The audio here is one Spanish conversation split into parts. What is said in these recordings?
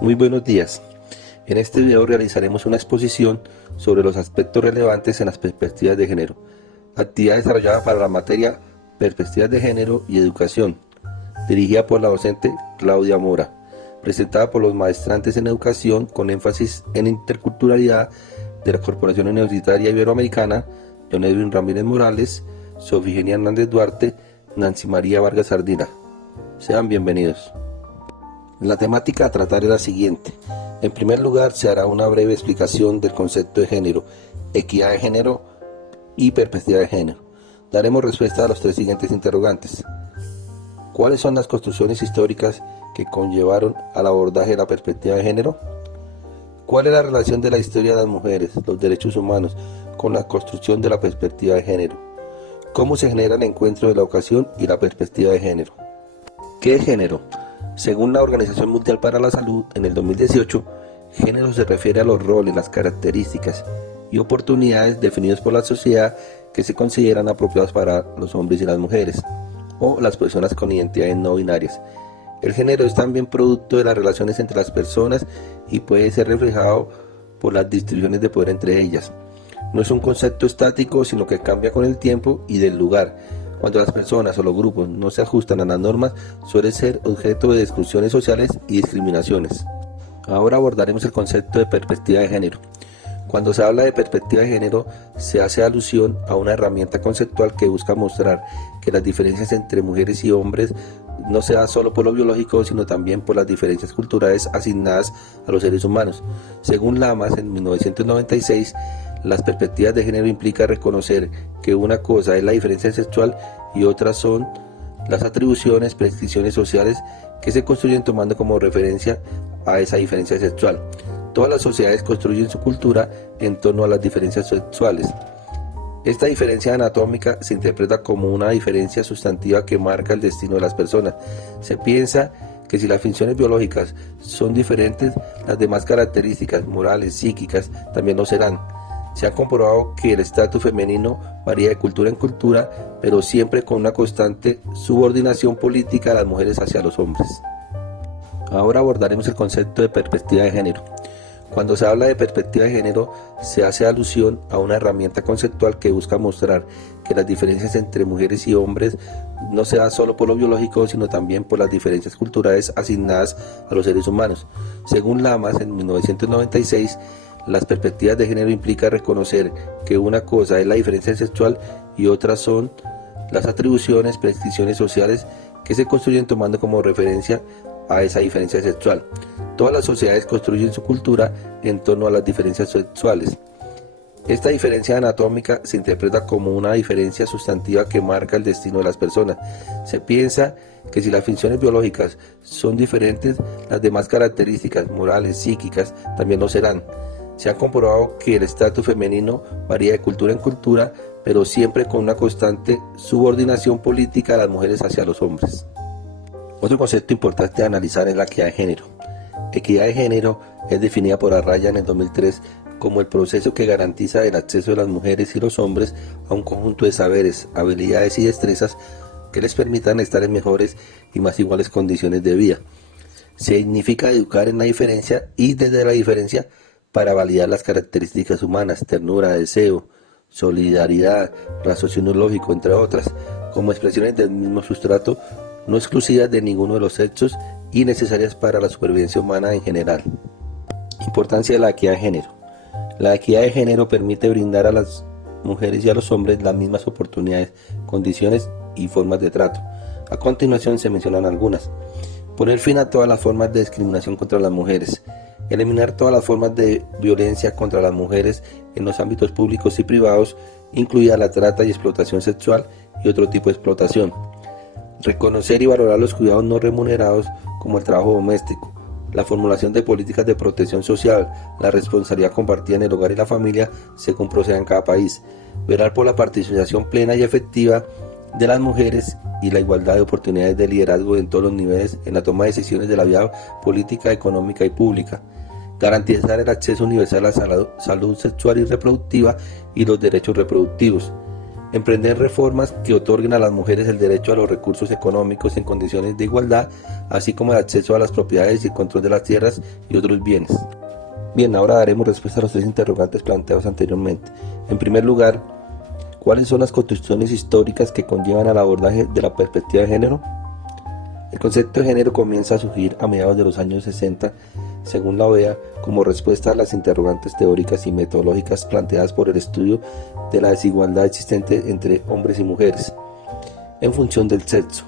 Muy buenos días. En este video realizaremos una exposición sobre los aspectos relevantes en las perspectivas de género, actividad desarrollada para la materia Perspectivas de Género y Educación, dirigida por la docente Claudia Mora, presentada por los maestrantes en educación con énfasis en interculturalidad de la Corporación Universitaria Iberoamericana, John Edwin Ramírez Morales, Sofigenia Hernández Duarte, Nancy María Vargas Ardila. Sean bienvenidos. La temática a tratar es la siguiente. En primer lugar, se hará una breve explicación del concepto de género, equidad de género y perspectiva de género. Daremos respuesta a los tres siguientes interrogantes. ¿Cuáles son las construcciones históricas que conllevaron al abordaje de la perspectiva de género? ¿Cuál es la relación de la historia de las mujeres, los derechos humanos, con la construcción de la perspectiva de género? ¿Cómo se genera el encuentro de la educación y la perspectiva de género? ¿Qué es género? Según la Organización Mundial para la Salud, en el 2018, género se refiere a los roles, las características y oportunidades definidos por la sociedad que se consideran apropiados para los hombres y las mujeres, o las personas con identidades no binarias. El género es también producto de las relaciones entre las personas y puede ser reflejado por las distribuciones de poder entre ellas. No es un concepto estático, sino que cambia con el tiempo y del lugar. Cuando las personas o los grupos no se ajustan a las normas, suele ser objeto de exclusiones sociales y discriminaciones. Ahora abordaremos el concepto de perspectiva de género. Cuando se habla de perspectiva de género, se hace alusión a una herramienta conceptual que busca mostrar que las diferencias entre mujeres y hombres no se dan solo por lo biológico, sino también por las diferencias culturales asignadas a los seres humanos. Según Lamas, en 1996, las perspectivas de género implica reconocer que una cosa es la diferencia sexual y otras son las atribuciones, prescripciones sociales que se construyen tomando como referencia a esa diferencia sexual. Todas las sociedades construyen su cultura en torno a las diferencias sexuales. Esta diferencia anatómica se interpreta como una diferencia sustantiva que marca el destino de las personas. Se piensa que si las funciones biológicas son diferentes, las demás características morales, psíquicas, también lo serán. Se ha comprobado que el estatus femenino varía de cultura en cultura, pero siempre con una constante subordinación política de las mujeres hacia los hombres. Ahora abordaremos el concepto de perspectiva de género. Cuando se habla de perspectiva de género, se hace alusión a una herramienta conceptual que busca mostrar que las diferencias entre mujeres y hombres no se dan solo por lo biológico, sino también por las diferencias culturales asignadas a los seres humanos. Según Lamas, en 1996, las perspectivas de género implica reconocer que una cosa es la diferencia sexual y otras son las atribuciones, prescripciones sociales que se construyen tomando como referencia a esa diferencia sexual. Todas las sociedades construyen su cultura en torno a las diferencias sexuales. Esta diferencia anatómica se interpreta como una diferencia sustantiva que marca el destino de las personas. Se piensa que si las funciones biológicas son diferentes, las demás características morales, psíquicas, también lo serán. Se ha comprobado que el estatus femenino varía de cultura en cultura, pero siempre con una constante subordinación política de las mujeres hacia los hombres. Otro concepto importante a analizar es la equidad de género. Equidad de género es definida por Arraya en el 2003 como el proceso que garantiza el acceso de las mujeres y los hombres a un conjunto de saberes, habilidades y destrezas que les permitan estar en mejores y más iguales condiciones de vida. Significa educar en la diferencia y desde la diferencia para validar las características humanas, ternura, deseo, solidaridad, raciocinio lógico, entre otras, como expresiones del mismo sustrato, no exclusivas de ninguno de los sexos y necesarias para la supervivencia humana en general. Importancia de la equidad de género. La equidad de género permite brindar a las mujeres y a los hombres las mismas oportunidades, condiciones y formas de trato. A continuación se mencionan algunas. Poner fin a todas las formas de discriminación contra las mujeres. Eliminar todas las formas de violencia contra las mujeres en los ámbitos públicos y privados, incluida la trata y explotación sexual y otro tipo de explotación. Reconocer y valorar los cuidados no remunerados como el trabajo doméstico, la formulación de políticas de protección social, la responsabilidad compartida en el hogar y la familia según proceda en cada país, velar por la participación plena y efectiva de las mujeres y la igualdad de oportunidades de liderazgo en todos los niveles en la toma de decisiones de la vida política, económica y pública, garantizar el acceso universal a la salud sexual y reproductiva y los derechos reproductivos. emprender reformas que otorguen a las mujeres el derecho a los recursos económicos en condiciones de igualdad, así como el acceso a las propiedades y el control de las tierras y otros bienes. Bien, ahora daremos respuesta a los tres interrogantes planteados anteriormente. En primer lugar, ¿cuáles son las construcciones históricas que conllevan al abordaje de la perspectiva de género? El concepto de género comienza a surgir a mediados de los años 60, según la OEA, como respuesta a las interrogantes teóricas y metodológicas planteadas por el estudio de la desigualdad existente entre hombres y mujeres, en función del sexo.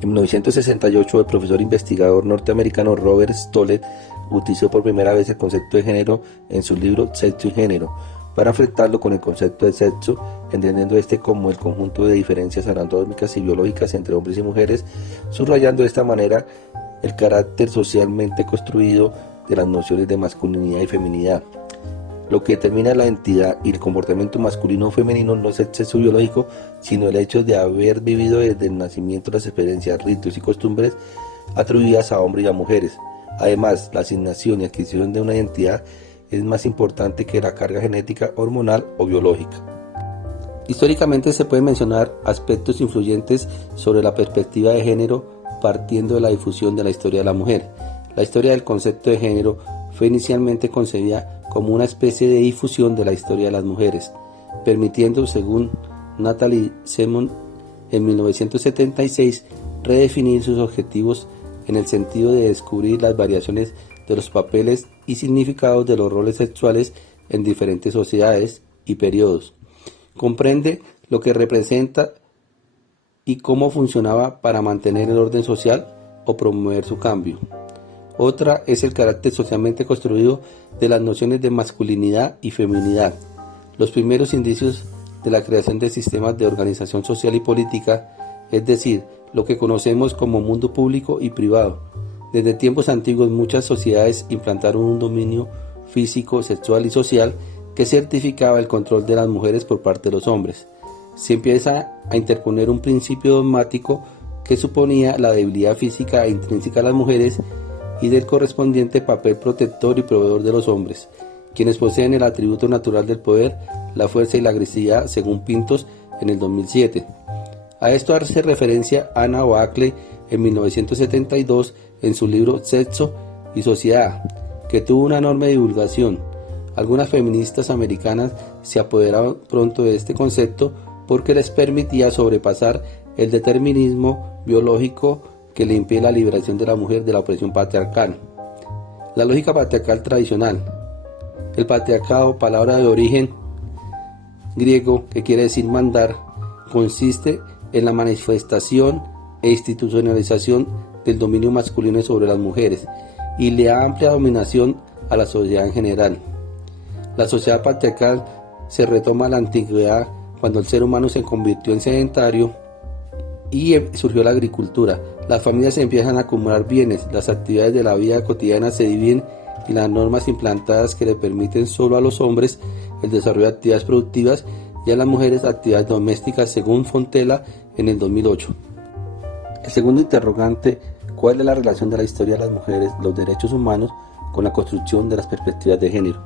En 1968, el profesor investigador norteamericano Robert Stoller utilizó por primera vez el concepto de género en su libro Sexo y Género, para enfrentarlo con el concepto de sexo, entendiendo este como el conjunto de diferencias anatómicas y biológicas entre hombres y mujeres, subrayando de esta manera el carácter socialmente construido de las nociones de masculinidad y feminidad. Lo que determina la identidad y el comportamiento masculino o femenino no es el sexo biológico, sino el hecho de haber vivido desde el nacimiento las experiencias, ritos y costumbres atribuidas a hombres y a mujeres. Además, la asignación y adquisición de una identidad es más importante que la carga genética, hormonal o biológica. Históricamente se pueden mencionar aspectos influyentes sobre la perspectiva de género partiendo de la difusión de la historia de la mujer. La historia del concepto de género fue inicialmente concebida como una especie de difusión de la historia de las mujeres, permitiendo, según Natalie Simon en 1976, redefinir sus objetivos en el sentido de descubrir las variaciones de los papeles y significados de los roles sexuales en diferentes sociedades y periodos. Comprende lo que representa y cómo funcionaba para mantener el orden social o promover su cambio. Otra es el carácter socialmente construido de las nociones de masculinidad y feminidad. Los primeros indicios de la creación de sistemas de organización social y política, es decir, lo que conocemos como mundo público y privado. Desde tiempos antiguos muchas sociedades implantaron un dominio físico, sexual y social que certificaba el control de las mujeres por parte de los hombres. Se empieza a interponer un principio dogmático que suponía la debilidad física e intrínseca de las mujeres y del correspondiente papel protector y proveedor de los hombres, quienes poseen el atributo natural del poder, la fuerza y la agresividad, según Pintos en el 2007. A esto hace referencia Anna Oakley en 1972 en su libro Sexo y Sociedad, que tuvo una enorme divulgación. Algunas feministas americanas se apoderaron pronto de este concepto porque les permitía sobrepasar el determinismo biológico que le impide la liberación de la mujer de la opresión patriarcal. La lógica patriarcal tradicional. El patriarcado, palabra de origen griego que quiere decir mandar, consiste en la manifestación e institucionalización del dominio masculino sobre las mujeres y la amplia dominación a la sociedad en general. La sociedad patriarcal se retoma a la antigüedad cuando el ser humano se convirtió en sedentario y surgió la agricultura. Las familias empiezan a acumular bienes, las actividades de la vida cotidiana se dividen y las normas implantadas que le permiten solo a los hombres el desarrollo de actividades productivas y a las mujeres actividades domésticas, según Fontella en el 2008. El segundo interrogante: ¿cuál es la relación de la historia de las mujeres, los derechos humanos, con la construcción de las perspectivas de género?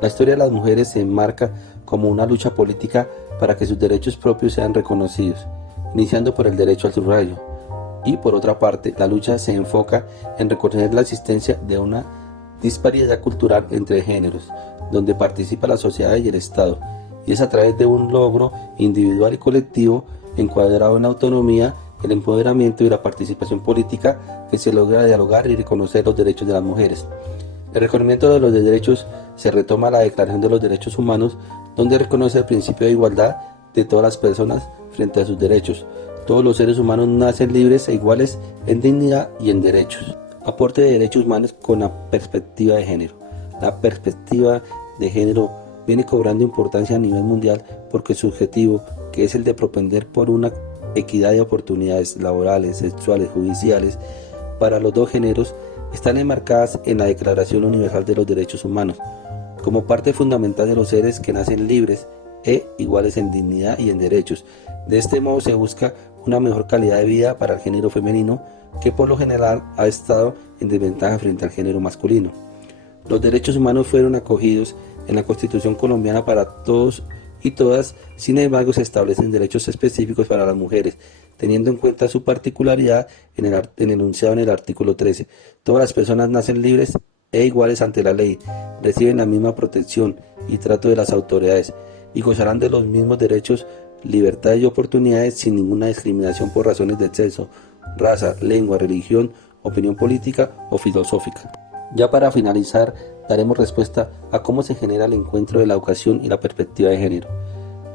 La historia de las mujeres se enmarca como una lucha política para que sus derechos propios sean reconocidos, iniciando por el derecho al sufragio, y por otra parte, la lucha se enfoca en reconocer la existencia de una disparidad cultural entre géneros, donde participa la sociedad y el Estado, y es a través de un logro individual y colectivo encuadrado en la autonomía, el empoderamiento y la participación política que se logra dialogar y reconocer los derechos de las mujeres. El reconocimiento de los derechos se retoma la Declaración de los Derechos Humanos, donde reconoce el principio de igualdad de todas las personas frente a sus derechos. Todos los seres humanos nacen libres e iguales en dignidad y en derechos. Aporte de derechos humanos con la perspectiva de género. La perspectiva de género viene cobrando importancia a nivel mundial porque su objetivo, que es el de propender por una equidad de oportunidades laborales, sexuales, judiciales para los dos géneros, están enmarcadas en la Declaración Universal de los Derechos Humanos, como parte fundamental de los seres que nacen libres e iguales en dignidad y en derechos. De este modo se busca una mejor calidad de vida para el género femenino, que por lo general ha estado en desventaja frente al género masculino. Los derechos humanos fueron acogidos en la Constitución colombiana para todos y todas, sin embargo, se establecen derechos específicos para las mujeres, teniendo en cuenta su particularidad en el enunciado en el artículo 13. Todas las personas nacen libres e iguales ante la ley, reciben la misma protección y trato de las autoridades y gozarán de los mismos derechos, libertades y oportunidades sin ninguna discriminación por razones de sexo, raza, lengua, religión, opinión política o filosófica. Ya para finalizar, daremos respuesta a cómo se genera el encuentro de la educación y la perspectiva de género.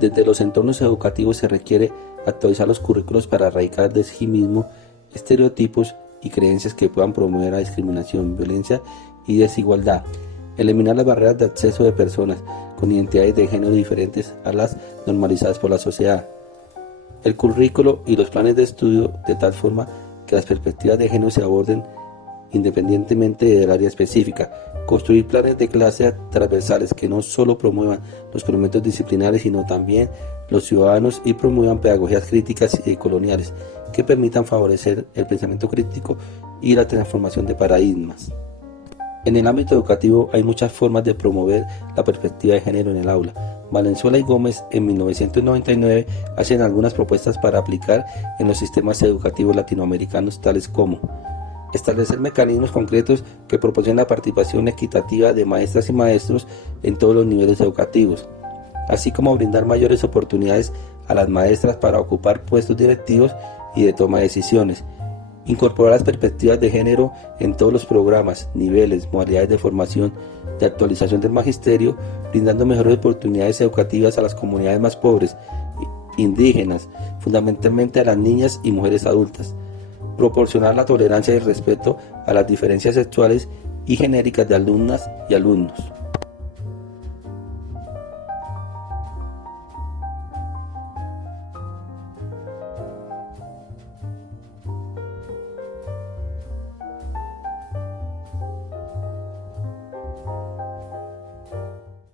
Desde los entornos educativos se requiere actualizar los currículos para erradicar de sí mismo estereotipos y creencias que puedan promover la discriminación, violencia y desigualdad, eliminar las barreras de acceso de personas con identidades de género diferentes a las normalizadas por la sociedad. El currículo y los planes de estudio de tal forma que las perspectivas de género se aborden independientemente del área específica, construir planes de clase transversales que no solo promuevan los conocimientos disciplinares, sino también los ciudadanos y promuevan pedagogías críticas y coloniales que permitan favorecer el pensamiento crítico y la transformación de paradigmas. En el ámbito educativo hay muchas formas de promover la perspectiva de género en el aula. Valenzuela y Gómez en 1999 hacen algunas propuestas para aplicar en los sistemas educativos latinoamericanos, tales como establecer mecanismos concretos que proporcionen la participación equitativa de maestras y maestros en todos los niveles educativos, así como brindar mayores oportunidades a las maestras para ocupar puestos directivos y de toma de decisiones, incorporar las perspectivas de género en todos los programas, niveles, modalidades de formación, de actualización del magisterio, brindando mejores oportunidades educativas a las comunidades más pobres, indígenas, fundamentalmente a las niñas y mujeres adultas, proporcionar la tolerancia y el respeto a las diferencias sexuales y genéricas de alumnas y alumnos.